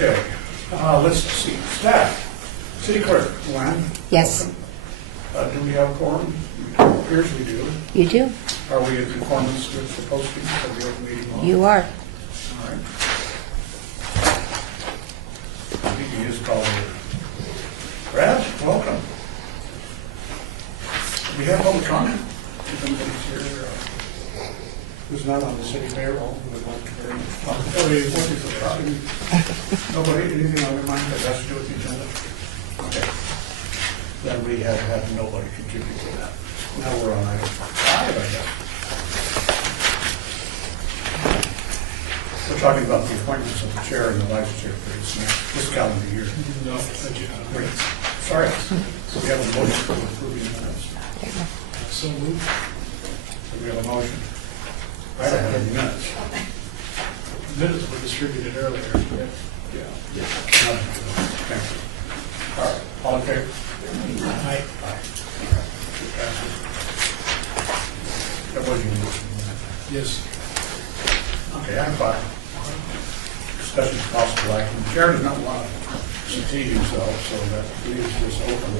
Okay, let's see, staff. City clerk, Luann? Yes. Do we have a quorum? It appears we do. You do. Are we in conformance with the posting of the open meeting law? You are. All right. I think he is called over. Brad, welcome. We have public comment. If anybody's here who's not on the city payroll, who would like to very much talk. Nobody, anything on your mind that has to do with the agenda? Okay. Then we have had nobody contribute to that. Now we're on item 5, I guess. We're talking about the appointments of the chair and the vice chair for this calendar year. No, great. Sorry. So we have a motion for approving the minutes. So moved. So we have a motion. I don't have any minutes. Minutes were distributed earlier. Yeah. Thank you. All right. All in favor? Aye. Aye. That was your motion. Yes. Okay, I'm fine. Discussion of possible action. The chair does not want to continue himself, so that leaves this open.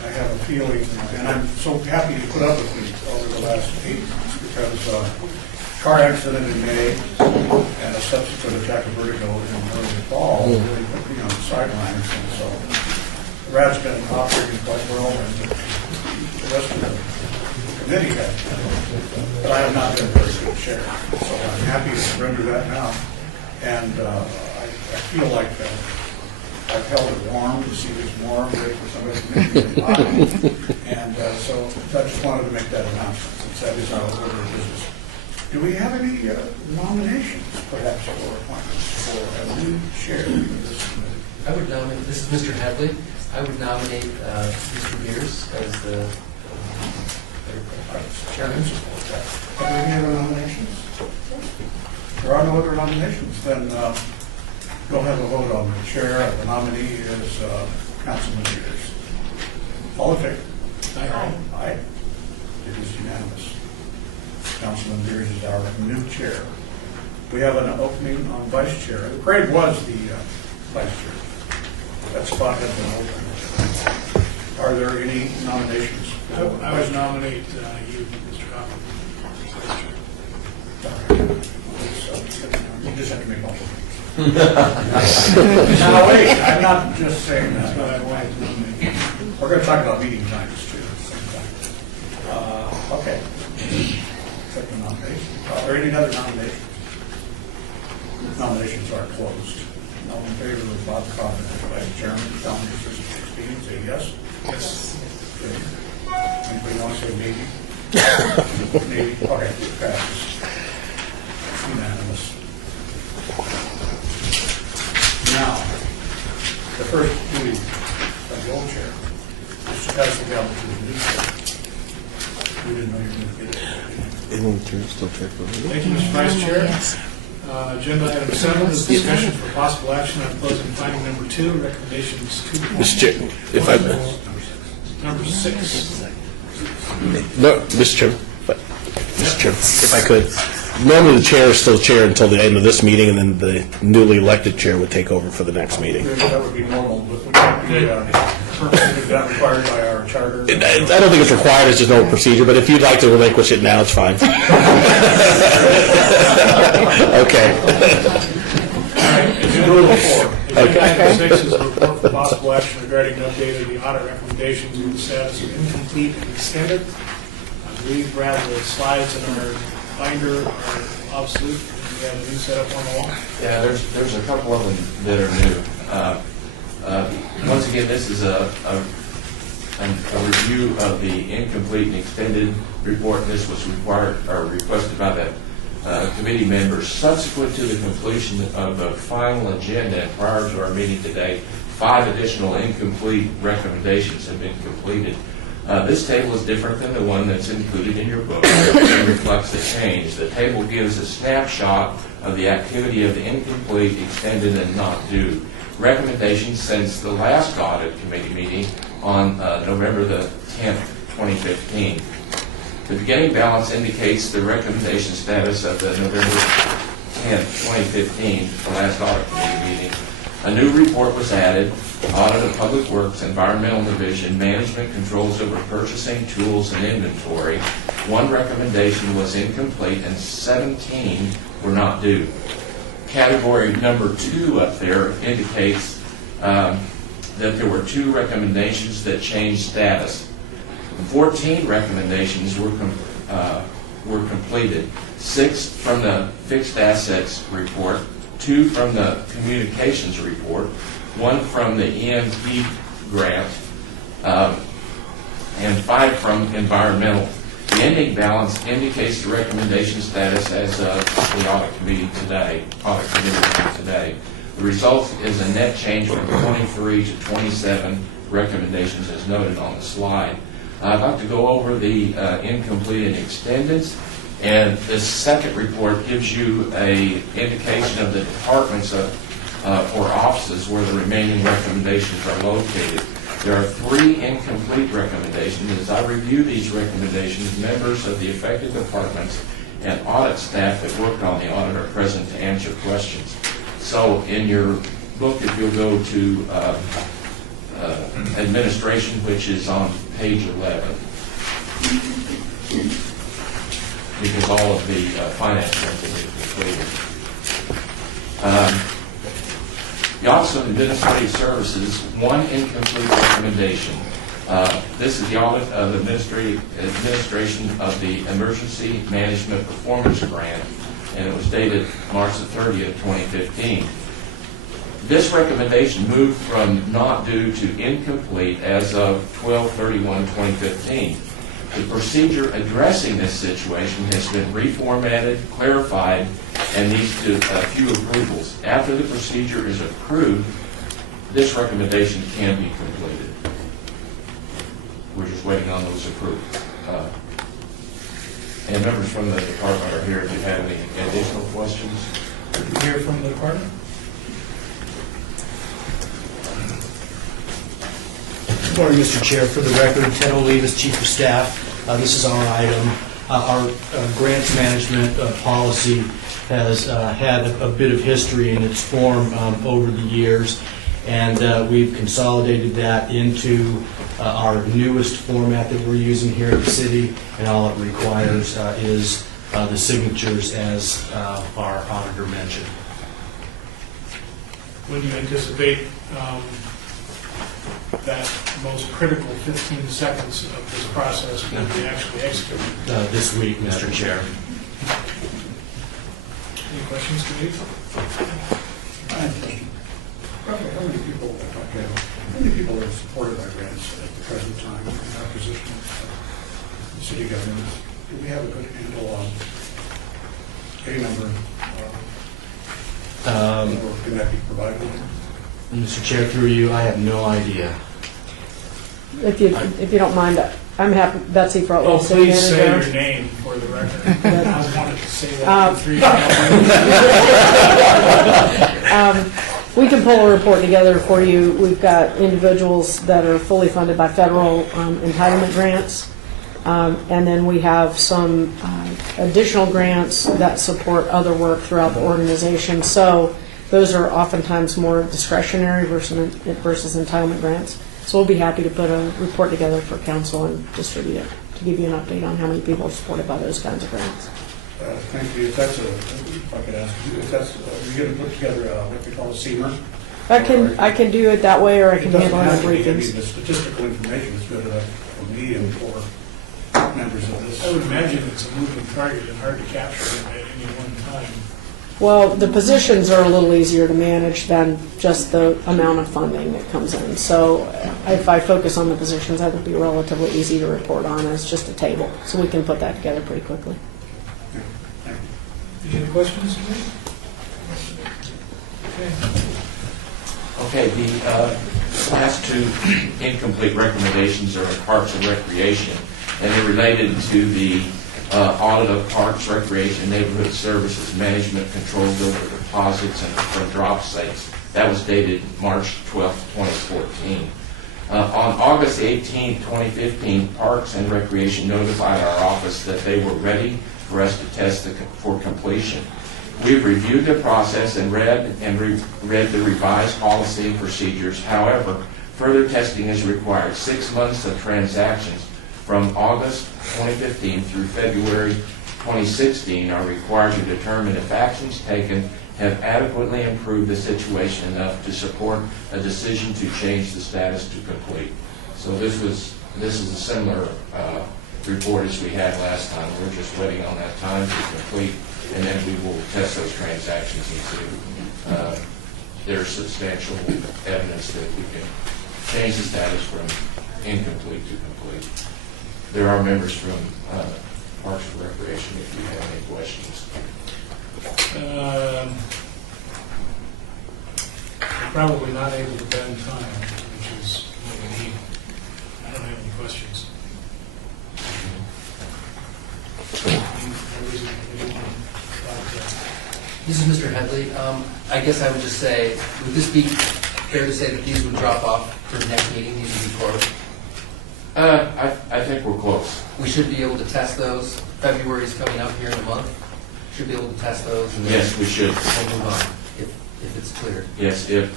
I have a feeling, and I'm so happy to put up with me over the last 8 months because car accident in May and a subsequent attack of vertigo in early fall really put me on the sidelines, and so Brad's been operating quite well, and the rest of the committee has been, but I have not been a very good chair, so I'm happy to surrender that now, and I feel like I've held it warm to see this warm, ready for somebody to make it hot, and so I just wanted to make that announcement, since that is our order of business. Do we have any nominations, perhaps, or appointments for a new chair for this committee? I would nominate, this is Mr. Hadley, I would nominate Mr. Beers as the chairman. Have we any other nominations? There are no other nominations, then we'll have a vote on the chair. The nominee is Councilman Beers. All in favor? Aye. Aye. It is unanimous. Councilman Beers is our new chair. We have an opening on vice chair. Craig was the vice chair. That spot has been open. Are there any nominations? I would nominate you, Mr. Coffin. You just have to make multiple. Now wait, I'm not just saying that. We're going to talk about meeting times too. Okay. Second nomination. Are there any other nominations? Nominations are closed. All in favor of Bob Coffin as vice chairman, calendar 16, say yes. Yes. Okay. Anybody want to say maybe? Maybe. Okay, it passes. Unanimous. Now, the first duty of the old chair is to pass the gavel to the new chair. We didn't know you were going to get it. Thank you, Mr. Vice Chair. Yes. Agenda item 7 is discussion for possible action on closing finding number 2, recommendations 2. Mr. Chair, if I may. Number 6. No, Mr. Chairman, Mr. Chairman, if I could. Normally the chair is still chair until the end of this meeting, and then the newly elected chair would take over for the next meeting. That would be normal, but would that be is that required by our charter? I don't think it's required, it's just no procedure, but if you'd like to relinquish it now, it's fine. Okay. Rule 4. Agenda item 6 is a report for possible action regarding the update of the audit recommendations with the status of incomplete and extended. I believe, Brad, the slides in our binder are obsolete. We have a new setup on the wall. Yeah, there's a couple of them that are new. Once again, this is a review of the incomplete and extended report. And this was requested by the committee members subsequent to the completion of the final agenda. And prior to our meeting today, 5 additional incomplete recommendations have been completed. This table is different than the one that's included in your book and reflects the change. The table gives a snapshot of the activity of the incomplete, extended, and not due recommendations since the last audit committee meeting on November the 10th, 2015. The beginning balance indicates the recommendation status of the November 10th, 2015, the last audit committee meeting. A new report was added, Audit of Public Works, Environmental Division, Management Controls over Purchasing, Tools, and Inventory. One recommendation was incomplete and 17 were not due. Category number 2 up there indicates that there were 2 recommendations that changed status. 14 recommendations were completed. 6 from the Fixed Assets Report, 2 from the Communications Report, 1 from the EMP grant, and 5 from Environmental. The ending balance indicates the recommendation status as of the audit committee today. The result is a net change from 23 to 27 recommendations as noted on the slide. I'd like to go over the incomplete and extended, and this second report gives you an indication of the departments or offices where the remaining recommendations are located. There are 3 incomplete recommendations. As I review these recommendations, members of the affected departments and audit staff that worked on the audit are present to answer questions. So in your book, if you'll go to administration, which is on page 11, because all of the finance ones have been completed. The Office of Administrative Services, 1 incomplete recommendation. This is the audit of administration of the Emergency Management Performance Grant, and it was dated March the 30th, 2015. This recommendation moved from not due to incomplete as of 12/31/2015. The procedure addressing this situation has been reformatted, clarified, and needs a few approvals. After the procedure is approved, this recommendation can be completed. We're just waiting on those approvals. And members from the department are here if you have any additional questions. Did you hear from the department? Good morning, Mr. Chair. For the record, Ted Olivas, Chief of Staff. This is our item. Our grants management policy has had a bit of history in its form over the years, and we've consolidated that into our newest format that we're using here at the city, and all it requires is the signatures, as our auditor mentioned. When do you anticipate that most critical 15 seconds of this process will be actually executed? This week, Mr. Chair. Any questions, Steve? Roughly how many people are supported by grants at the present time in our position in city government? Do we have a good handle on a number? Or can that be provided? Mr. Chair, through you, I have no idea. If you don't mind, I'm happy, Betsy Frotwell. Oh, please say your name for the record. I wanted to say that for 3 We can pull a report together for you. We've got individuals that are fully funded by federal entitlement grants, and then we have some additional grants that support other work throughout the organization. So those are oftentimes more discretionary versus entitlement grants. So we'll be happy to put a report together for council and distribute it to give you an update on how many people are supported by those kinds of grants. Thank you. If I could ask you, if that's, are you going to put together what we call a CMER? I can do it that way, or I can handle it on It doesn't have to be briefings. the statistical information. It's good for me and for members of this. I would imagine it's a moving target and hard to capture at any one time. Well, the positions are a little easier to manage than just the amount of funding that comes in. So if I focus on the positions, that would be relatively easy to report on as just a table. So we can put that together pretty quickly. Any questions? Okay, the last 2 incomplete recommendations are in Parks and Recreation, and they're related to the audit of Parks, Recreation, Neighborhood Services, Management Controls over deposits and from drop sites. That was dated March 12, 2014. On August 18, 2015, Parks and Recreation notified our office that they were ready for us to test for completion. We've reviewed the process and read the revised policy and procedures. However, further testing is required. 6 months of transactions from August 2015 through February 2016 are required to determine if actions taken have adequately improved the situation enough to support a decision to change the status to complete. So this is a similar report as we had last time. We're just waiting on that time to complete, and then we will test those transactions and see there's substantial evidence that we can change the status from incomplete to complete. There are members from Parks and Recreation if you have any questions. We're probably not able to bend time, which is what we need. I don't have any questions. This is Mr. Headley. I guess I would just say, would this be fair to say that these would drop off for the next meeting? These would be closed? I think we're close. We should be able to test those. February is coming up here in a month. Should be able to test those. And Yes, we should. we'll move on if it's clear. Yes, the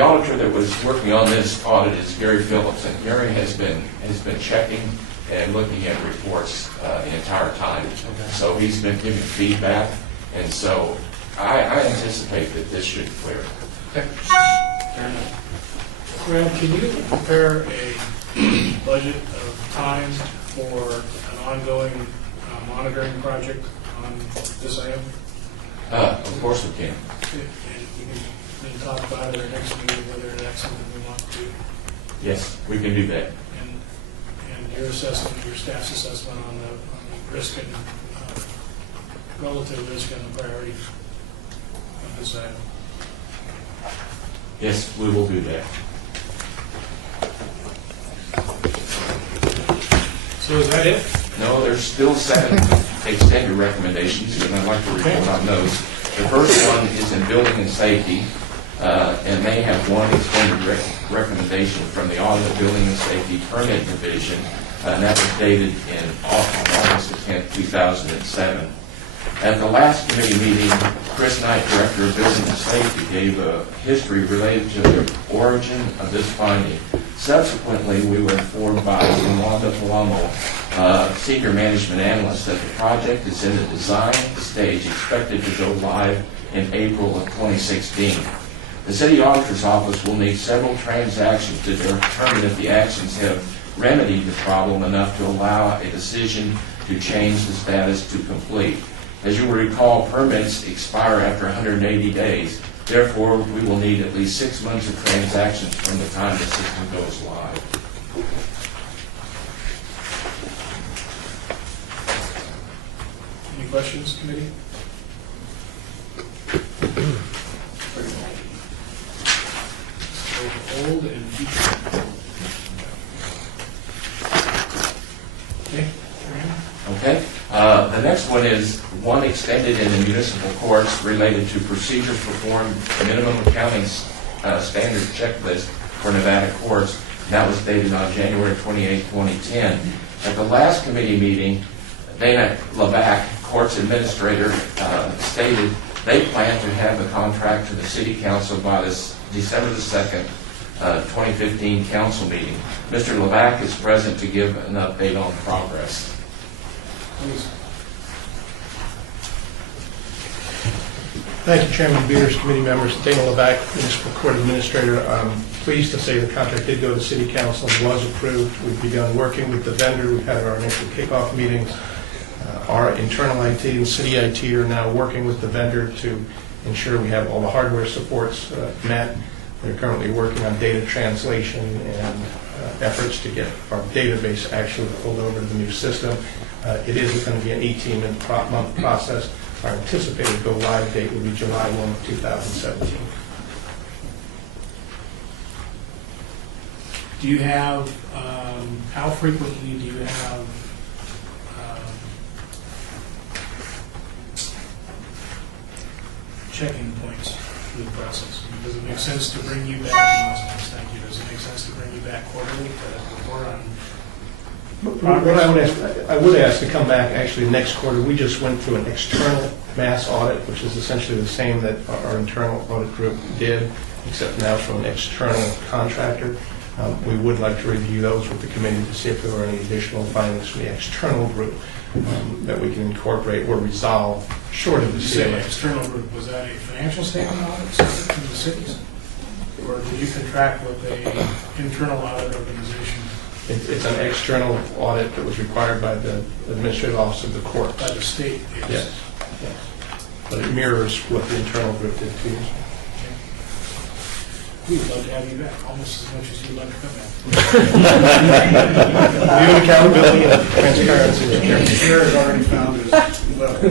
auditor that was working on this audit is Gary Phillips, and Gary has been checking and looking at reports the entire time. Okay. So he's been giving feedback, and so I anticipate that this should clear. Okay. Fair enough. Graham, can you prepare a budget of time for an ongoing monitoring project on this item? Of course we can. And we can then talk about it at our next meeting, whether that's something we want to do. Yes, we can do that. And your assessment, your staff's assessment on the risk and relative risk and the priority of this item. Yes, we will do that. So is that it? No, there's still 7 extended recommendations, and I'd like to report on those. The first one is in building and safety, and they have one extended recommendation from the Audit Building and Safety Permit Division, and that was dated in August 10th, 2007. At the last committee meeting, Chris Knight, Director of Building and Safety, gave a history related to the origin of this finding. Subsequently, we were informed by Wanda Palamo, Senior Management Analyst, that the project is in the design stage, expected to go live in April of 2016. The City Auditor's Office will need several transactions to determine if the actions have remedied the problem enough to allow a decision to change the status to complete. As you will recall, permits expire after 180 days. Therefore, we will need at least 6 months of transactions from the time the system goes live. Any questions, committee? So old and future. Okay, Graham? Okay. The next one is one extended in the municipal courts related to procedures performed, minimum accounting standard checklist for Nevada courts. That was dated on January 28, 2010. At the last committee meeting, Dana LeBac, courts administrator, stated they plan to have the contract to the city council by this December the 2nd, 2015 council meeting. Mr. LeBac is present to give an update on progress. Please. Thank you, Chairman Beers, committee members, Dana LeBac, Municipal Court Administrator. I'm pleased to say the contract did go to City Council and was approved. We've begun working with the vendor. We've had our initial kickoff meetings. Our internal IT and city IT are now working with the vendor to ensure we have all the hardware supports met. They're currently working on data translation and efforts to get our database actually pulled over to the new system. It is going to be an 18-month process. Our anticipated go-live date will be July 1 of 2017. Do you have, how frequently do you have checking points through the process? Does it make sense to bring you back, thank you, does it make sense to bring you back quarterly to report on What I would ask to come back actually next quarter, we just went through an external mass audit, which is essentially the same that our internal audit group did, except now from an external contractor. We would like to review those with the committee to see if there were any additional findings from the external group that we can incorporate or resolve short of the You say CMA. external group, was that a financial statement audit separate from the cities? Or did you contract with a internal audit organization It's an external audit that was required by the administrative office of the court. by the state? Yes. Yes. But it mirrors what the internal group did 2 years ago. We would love to have you back, almost as much as you'd like to come back. New accountability and transparency. The chair has already found his level.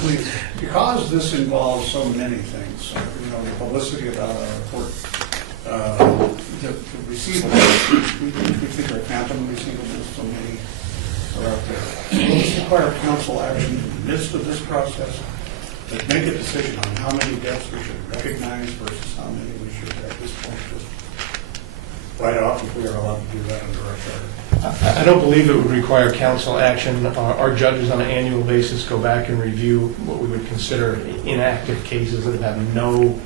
Please, because this involves so many things, you know, the publicity about our report, the receivables, we think are phantom receivables, so many are out there. Will this require council action in the midst of this process to make a decision on how many debts we should recognize versus how many we should at this point just write off if we are allowed to do that under our charter? I don't believe it would require council action. Our judges on an annual basis go back and review what we would consider inactive cases that have had no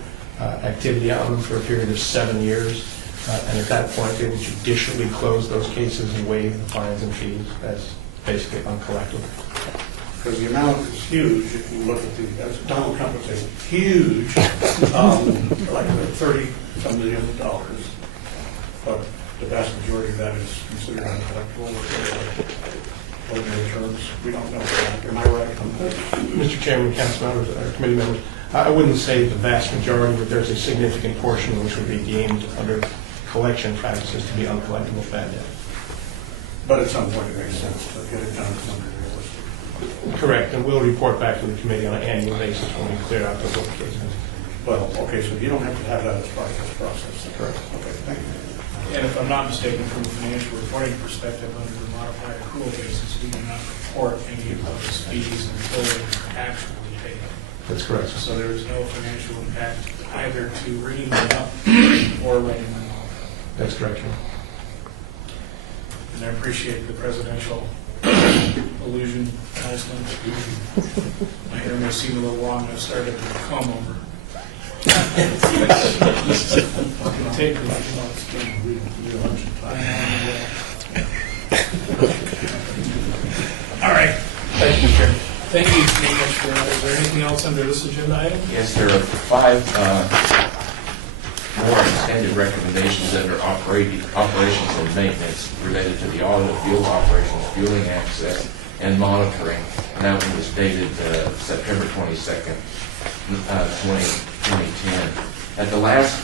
activity on them for a period of 7 years. And at that point, they would judicially close those cases and waive the fines and fees as basically uncollectible. Because the amount is huge, if you look at the, as Donald Trump would say, huge, like $30-some million. But the vast majority of that is considered uncollectible or ordinary terms. We don't know that. Am I right? Mr. Chairman, council members, committee members, I wouldn't say the vast majority, but there's a significant portion which would be deemed under collection practices to be uncollectible bad debt. But at some point it makes sense to get it done something realistic. Correct, and we'll report back to the committee on an annual basis when we clear out those other cases. Well, okay, so you don't have to have that as part of this process. Correct. Okay, thank you. And if I'm not mistaken, from a financial reporting perspective, under the modified accrual basis, we do not report any of those fees until they are actually paid. That's correct. So there is no financial impact either to bringing them up or writing them off. That's correct, Your Honor. And I appreciate the presidential illusion, Iceland. My hair may seem a little long, I've started to comb over. Take the All right. Thank you, Chair. Thank you very much for that. Is there anything else under this agenda item? Yes, there are 5 more extended recommendations under operations and maintenance related to the audit of field operations, fueling access, and monitoring. And that one was dated September 22nd, 2010. At the last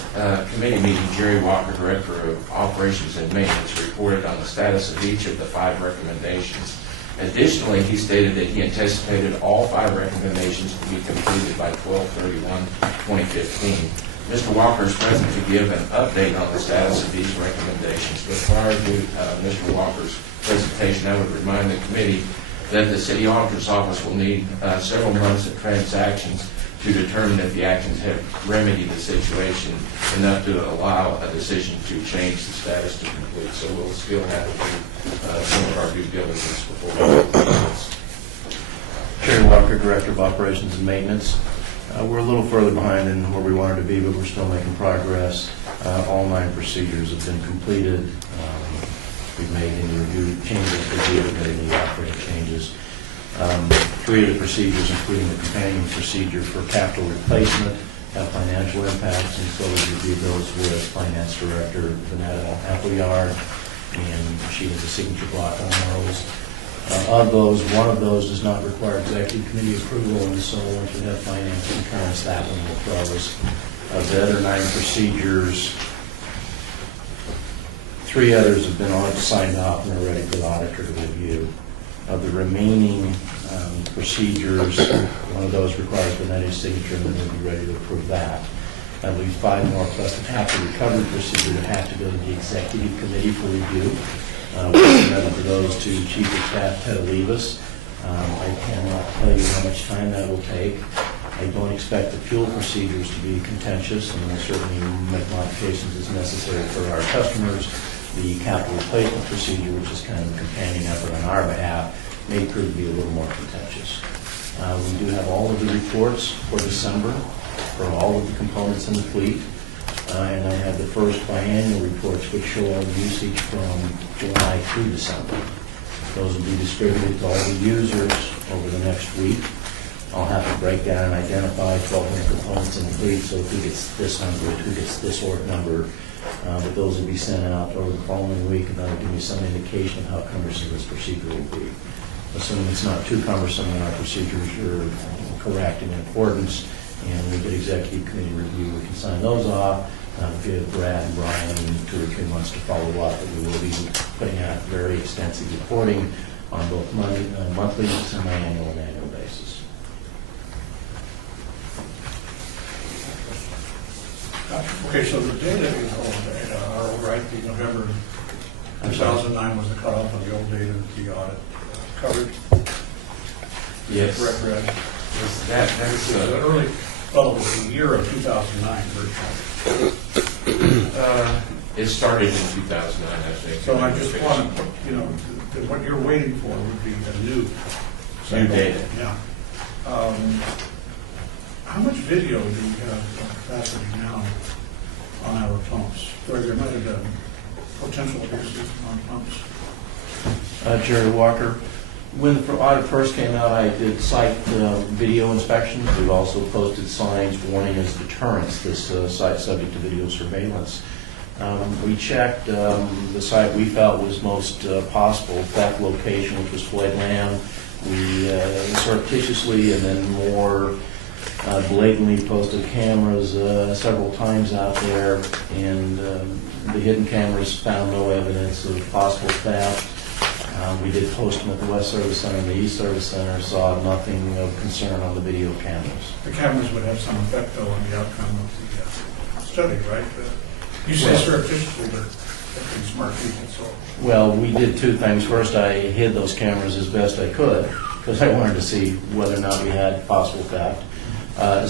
committee meeting, Jerry Walker, Director of Operations and Maintenance, reported on the status of each of the 5 recommendations. Additionally, he stated that he anticipated all 5 recommendations to be completed by 12/31/2015. Mr. Walker is present to give an update on the status of these recommendations. But prior to Mr. Walker's presentation, I would remind the committee that the City Auditor's Office will need several months of transactions to determine if the actions have remedied the situation enough to allow a decision to change the status to complete. So we'll still have to do some of our due diligence before we do this. Jerry Walker, Director of Operations and Maintenance. We're a little further behind than where we wanted to be, but we're still making progress. All 9 procedures have been completed. We've made any review changes to do, we've made any operating changes. 3 of the procedures, including the companion procedure for capital replacement, have financial impacts, and so we reviewed those with Finance Director Vanetta Appleyard, and she has a signature block on those. Of those, one of those does not require executive committee approval, and so once we have finance concurrence, that one will close. Of the other 9 procedures, 3 others have been signed off and are ready for the auditor to review. Of the remaining procedures, one of those requires Vanetta's signature, and then we'll be ready to approve that. At least 5 more, plus the capital recovery procedure that have to go to the executive committee for review. We submitted to those to Chief of Staff Ted Olivas. I cannot tell you how much time that will take. I don't expect the fuel procedures to be contentious, and we'll certainly make modifications as necessary for our customers. The capital replacement procedure, which is kind of a companion effort on our behalf, may prove to be a little more contentious. We do have all of the reports for December for all of the components in the fleet. And I have the first biannual reports which show our usage from July through December. Those will be distributed to all the users over the next week. I'll have to break down and identify 1,200 components in the fleet, so who gets this number, who gets this org number. But those will be sent out over the following week, and that'll give you some indication of how cumbersome this procedure will be. Assuming it's not too cumbersome and our procedures are correct and in accordance, and we get executive committee review, we can sign those off. Give Brad and Brian 2 or 3 months to follow up, but we will be putting out very extensive reporting on both monthly, semi-annual, and annual basis. Okay, so the data is old data, are right, the November I'm sorry? 2009 was the cutoff of the old data that the audit covered. Yes. Correct, Brad? Yes, that's So the early, well, it was the year of 2009 virtually. it started in 2009, I think. So I just want to, that what you're waiting for would be the new. data. Yeah. How much video do we have capacity now on our pumps, where there might have been potential abuses on pumps? Jerry Walker, when the audit first came out, I did site video inspections. We've also posted signs warning as deterrents this site subject to video surveillance. We checked the site we felt was most possible, theft location, which was Floyd Lamb. We surreptitiously and then more blatantly posted cameras several times out there, and the hidden cameras found no evidence of possible theft. We did post them at the West Service Center and the East Service Center, saw nothing of concern on the video cameras. The cameras would have some effect, though, on the outcome of the study, right? You say surreptitiously, but they're smart people, so. Well, we did 2 things. First, I hid those cameras as best I could, because I wanted to see whether or not we had possible theft.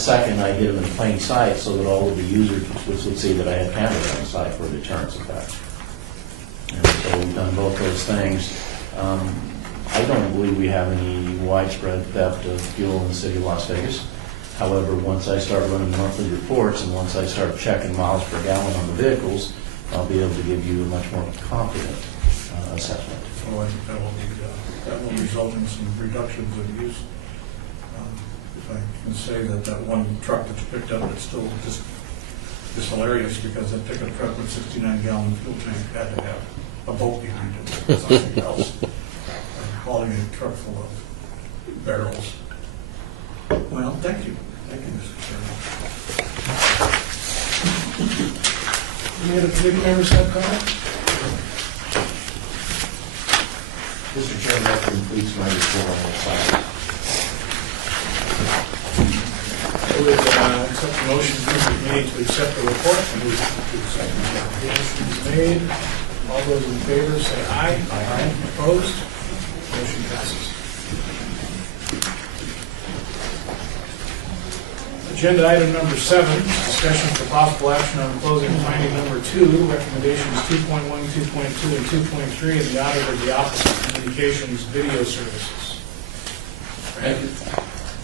Second, I hid them in plain sight so that all of the users would see that I had cameras on the site for a deterrence effect. And so we've done both those things. I don't believe we have any widespread theft of fuel in the city of Las Vegas. However, once I start running monthly reports and once I start checking miles per gallon on the vehicles, I'll be able to give you a much more confident assessment. So I think that will result in some reductions in use. If I can say that one truck that you picked up, it's still just hilarious because that pickup truck with 69-gallon fuel tank had to have a boat behind it, something else. Hauling a truck full of barrels. Well, thank you. Thank you, Mr. Chairman. Any other committee members have comments? Mr. Chairman, that completes my report on the site. I would accept the motion made to accept the report. Motion is made. All those in favor say aye. Aye. Opposed? Motion passes. Agenda item number 7, discussion for possible action on closing finding number 2, recommendations 2.1, 2.2, and 2.3 in the audit of the Office of Communications Video Services.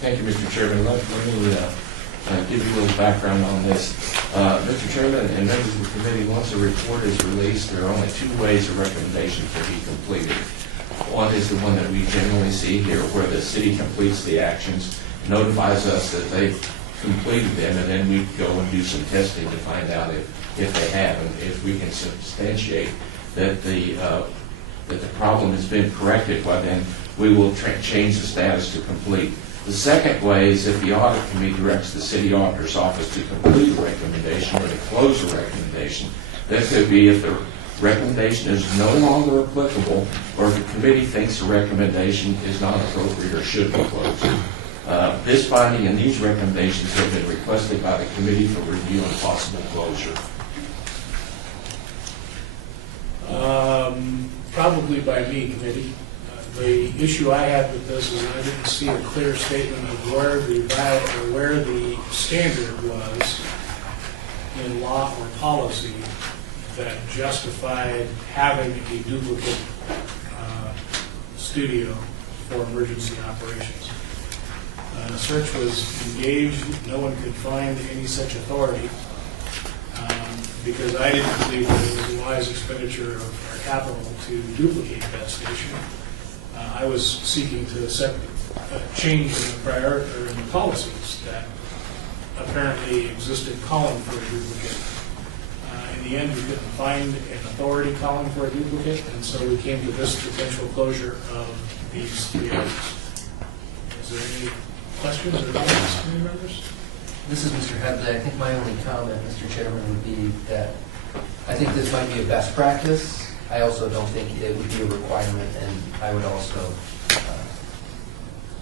Thank you, Mr. Chairman. Let me give you a little background on this. Mr. Chairman and members of the committee, once a report is released, there are only 2 ways a recommendation can be completed. One is the one that we generally see here, where the city completes the actions, notifies us that they've completed them, and then we go and do some testing to find out if they have, and if we can substantiate that the problem has been corrected, well, then we will change the status to complete. The second way is if the audit committee directs the city auditor's office to complete a recommendation or to close a recommendation. That could be if the recommendation is no longer applicable, or if the committee thinks the recommendation is not appropriate or should be closed. This finding and these recommendations have been requested by the committee for review and possible closure. Probably by me, committee. The issue I had with this is I didn't see a clear statement of where the standard was in law or policy that justified having a duplicate studio for emergency operations. A search was engaged. No one could find any such authority because I didn't believe that it was a wise expenditure of our capital to duplicate that station. I was seeking to set a change in the policies that apparently existed calling for a duplicate. In the end, we couldn't find an authority calling for a duplicate, and so we came to this potential closure of these three items. Is there any questions or comments, committee members? This is Mr. Headley. I think my only comment, Mr. Chairman, would be that I think this might be a best practice. I also don't think it would be a requirement, and I would also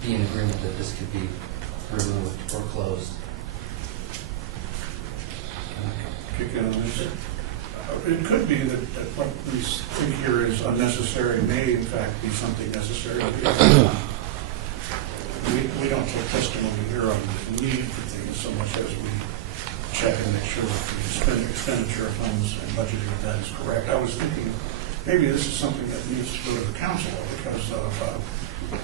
be in agreement that this could be removed or closed. Kick in on this. It could be that what we think here is unnecessary may in fact be something necessary. We don't take testimony here on the need for things so much as we check and make sure that the expenditure of funds and budgeting of that is correct. I was thinking maybe this is something that needs to go to the council because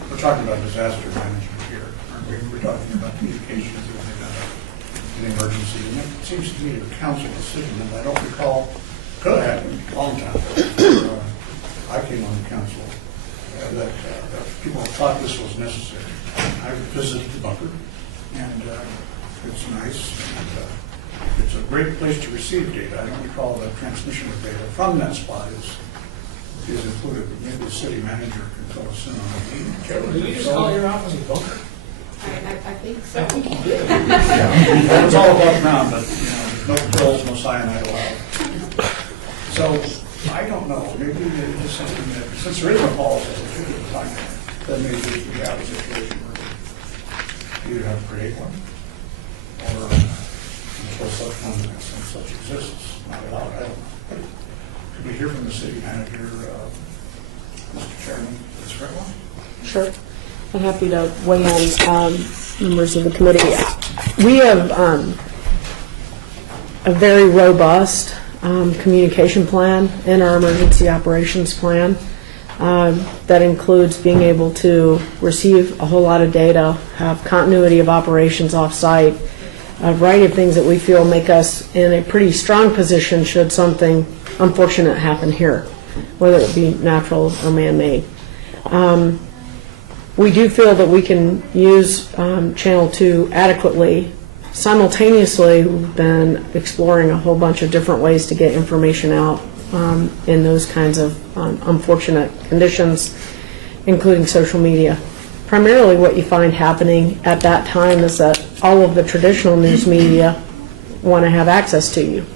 we're talking about disaster management here. Aren't we? We're talking about communications within an emergency. And it seems to me a council decision, and I don't recall, could have happened a long time ago. I came on the council that people thought this was necessary. I visited the bunker, and it's nice, and it's a great place to receive data. I don't recall the transmission of data from that spot is included. Maybe the city manager can fill us in on it. Carol, did you just call your office a bunker? I think so. I think you did. That was all above ground, but no pills, no cyanide allowed. So I don't know. Maybe it is something that, since there is no policy, it should be defined. Then maybe we have a situation where you either have to create one, or until such one and such exists, not allowed. I don't know. Could we hear from the city manager, Mr. Chairman? That's right one. Sure. I'm happy to weigh in, members of the committee. We have a very robust communication plan in our emergency operations plan that includes being able to receive a whole lot of data, have continuity of operations off-site, a variety of things that we feel make us in a pretty strong position should something unfortunate happen here, whether it be natural or man-made. We do feel that we can use Channel 2 adequately. Simultaneously, we've been exploring a whole bunch of different ways to get information out in those kinds of unfortunate conditions, including social media. Primarily what you find happening at that time is that all of the traditional news media want to have access to you.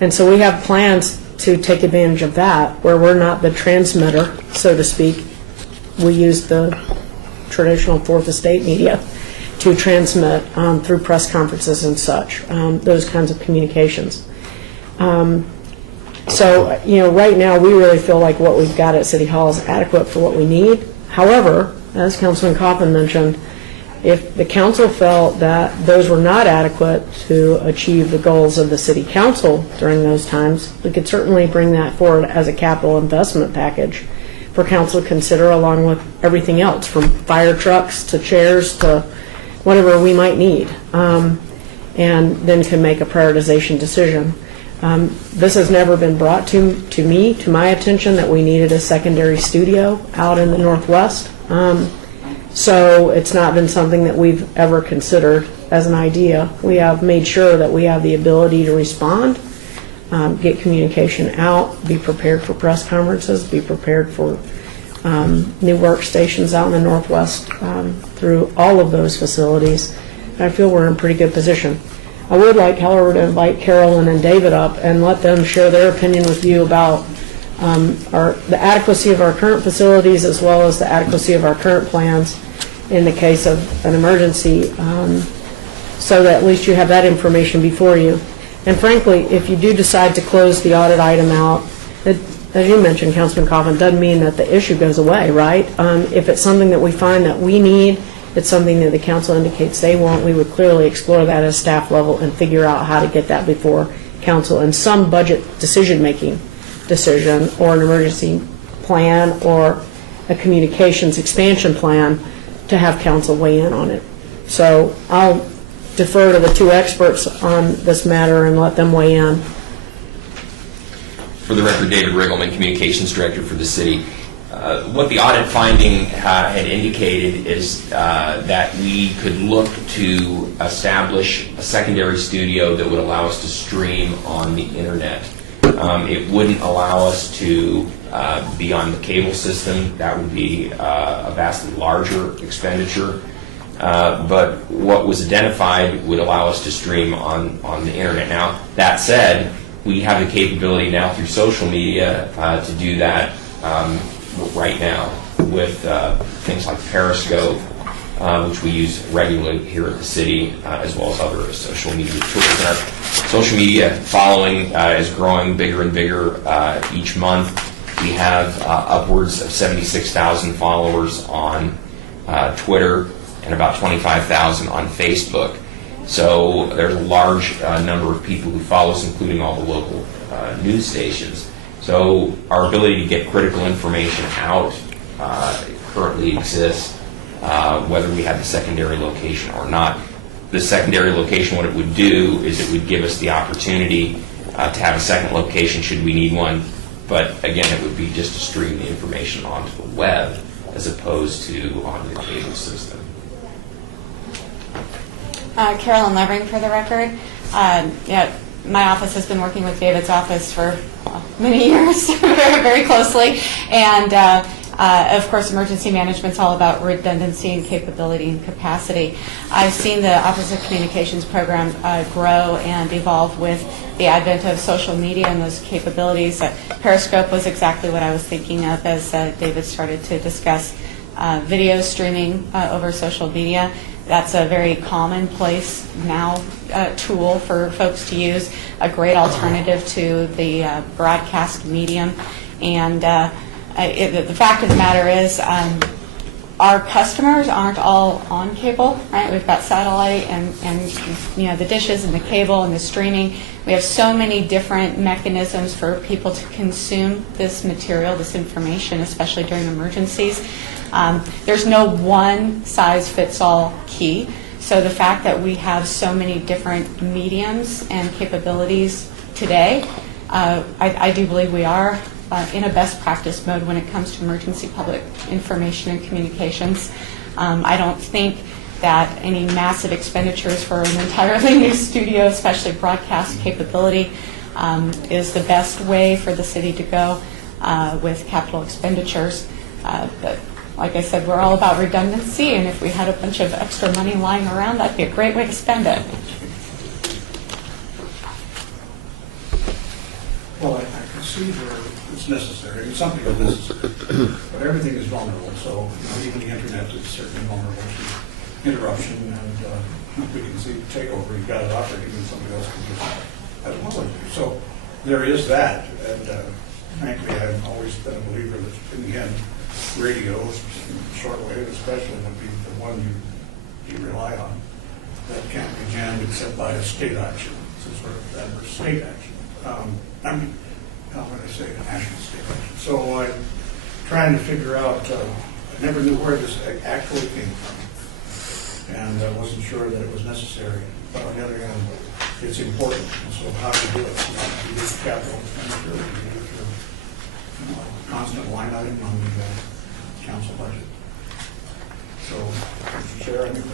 And so we have plans to take advantage of that, where we're not the transmitter, so to speak. We use the traditional Fourth Estate media to transmit through press conferences and such, those kinds of communications. So, right now we really feel like what we've got at City Hall is adequate for what we need. However, as Councilman Coffin mentioned, if the council felt that those were not adequate to achieve the goals of the City Council during those times, we could certainly bring that forward as a capital investment package for council to consider, along with everything else, from fire trucks to chairs to whatever we might need, and then can make a prioritization decision. This has never been brought to me, to my attention, that we needed a secondary studio out in the Northwest. So it's not been something that we've ever considered as an idea. We have made sure that we have the ability to respond, get communication out, be prepared for press conferences, be prepared for new workstations out in the Northwest through all of those facilities. I feel we're in a pretty good position. I would like, however, to invite Carolyn and David up and let them share their opinion with you about the adequacy of our current facilities, as well as the adequacy of our current plans in the case of an emergency, so that at least you have that information before you. And frankly, if you do decide to close the audit item out, as you mentioned, Councilman Coffin, doesn't mean that the issue goes away, right? If it's something that we find that we need, it's something that the council indicates they want, we would clearly explore that at staff level and figure out how to get that before council in some budget decision-making decision, or an emergency plan, or a communications expansion plan, to have council weigh in on it. So I'll defer to the two experts on this matter and let them weigh in. For the record, David Riggleman, Communications Director for the city. What the audit finding had indicated is that we could look to establish a secondary studio that would allow us to stream on the internet. It wouldn't allow us to be on the cable system. That would be a vastly larger expenditure. But what was identified would allow us to stream on the internet. Now, that said, we have the capability now through social media to do that right now with things like Periscope, which we use regularly here at the city, as well as other social media tools. And our social media following is growing bigger and bigger each month. We have upwards of 76,000 followers on Twitter and about 25,000 on Facebook. So there's a large number of people who follow us, including all the local news stations. So our ability to get critical information out currently exists, whether we have the secondary location or not. The secondary location, what it would do is it would give us the opportunity to have a second location should we need one. But again, it would be just to stream the information onto the web as opposed to onto the cable system. Carolyn Levering for the record. My office has been working with David's office for many years, very, very closely. And of course, emergency management's all about redundancy and capability and capacity. I've seen the Office of Communications program grow and evolve with the advent of social media and those capabilities. Periscope was exactly what I was thinking of as David started to discuss video streaming over social media. That's a very commonplace now tool for folks to use, a great alternative to the broadcast medium. And the fact of the matter is our customers aren't all on cable, right? We've got satellite and the dishes and the cable and the streaming. We have so many different mechanisms for people to consume this material, this information, especially during emergencies. There's no one size fits all key. So the fact that we have so many different mediums and capabilities today, I do believe we are in a best practice mode when it comes to emergency public information and communications. I don't think that any massive expenditures for an entirely new studio, especially broadcast capability, is the best way for the city to go with capital expenditures. But like I said, we're all about redundancy, and if we had a bunch of extra money lying around, that'd be a great way to spend it. Well, I can see where it's necessary, and something of this, but everything is vulnerable, so even the internet is certainly vulnerable to interruption, and we can see takeover. You've got it operating, and somebody else can just, I don't know what to do. So there is that, and frankly, I've always been a believer that in the end, radio, shortwave especially, would be the one you rely on. That can't be jammed except by a state action, some sort of adverse state action. I mean, how would I say, a national state action. So I'm trying to figure out, I never knew where this actually came from, and I wasn't sure that it was necessary. But on the other hand, it's important. And so how do you do it? You do capital expenditure, you do it through constant line item on the council budget. So, Mr. Chair, I think